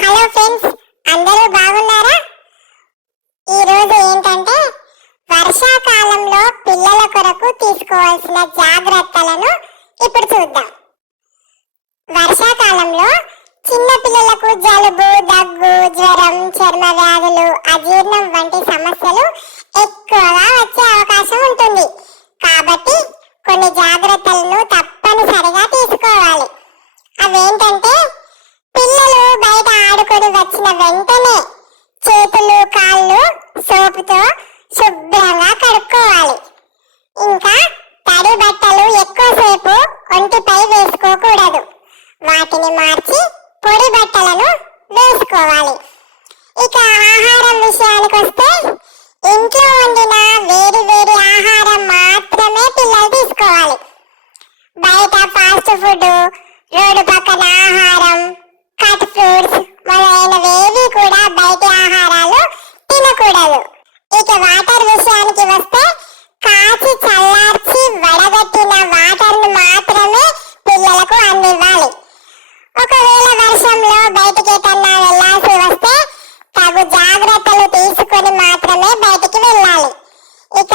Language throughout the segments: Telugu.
హలో ఫ్రెండ్స్ అందరూ బాగున్నారా? ఈ రోజు ఏంటంటే వర్షాకాలంలో పిల్లల కొరకు తీసుకోవాల్సిన జాగ్రత్తలను ఇప్పుడు చూద్దాం. వర్షాకాలంలో చిన్న పిల్లలకు జలుబు దగ్గు జ్వరం చర్మ వ్యాధులు అజీర్ణం వంటి సమస్యలు ఎక్కువగా వచ్చే అవకాశం ఉంటుంది కాబట్టి కొన్ని జాగ్రత్తలను తప్పనిసరిగా తీసుకోవాలి అవేంటంటే పిల్లలు బయట ఆడుకొని వచ్చిన వెంటనే చేతులు కాళ్ళు సోపుతో శుభ్రంగా కడుక్కోవాలి. ఇంకా తడి బట్టలు ఎక్కువసేపు ఒంటిపై వేసుకోకూడదు. వాటిని మార్చి పొడి బట్టలను వేసుకోవాలి. ఇక ఆహారం విషయానికి వస్తే ఇంట్లో వండిన వేడి వేడి ఆహారం మాత్రమే పిల్లలు తీసుకోవాలి. బయట ఫాస్ట్ ఫుడ్ రోడ్డు పక్కన ఆహారం జాగ్రత్తలు తీసుకొని మాత్రమే బయటికి వెళ్ళాలి. ఇక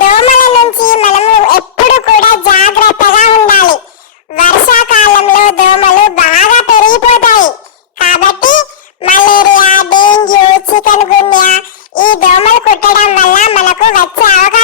దోమల నుంచి మనము ఎప్పుడు కూడా జాగ్రత్తగా ఉండాలి. వర్షాకాలంలో దోమలు బాగా పెరిగిపోతాయి. కాబట్టి మలేరియా డెంగ్యూ చికెన్ గున్యా ఈ దోమలు కుట్టడం వల్ల మనకు వచ్చే అవకాశం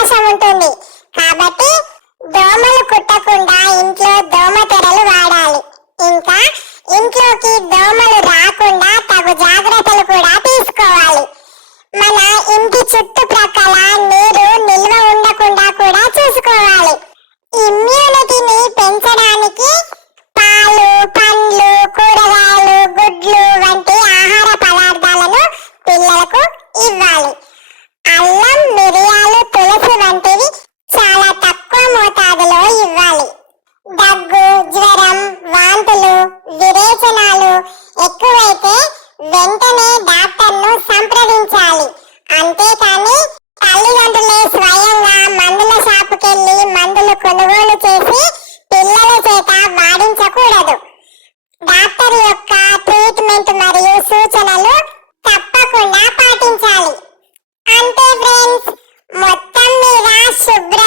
అంతేకాని తల్లిదండ్రులే స్వయంగా మందుల షాపుకెళ్ళి మందులు కొనుగోలు చేసి పిల్లల చేత వాడించకూడదు. డాక్టర్ యొక్క ట్రీట్మెంట్ మరియు సూచనలు తప్పకుండా పాటించాలి. అంతే ఫ్రెండ్స్ మొత్తం మీద శుభ్ర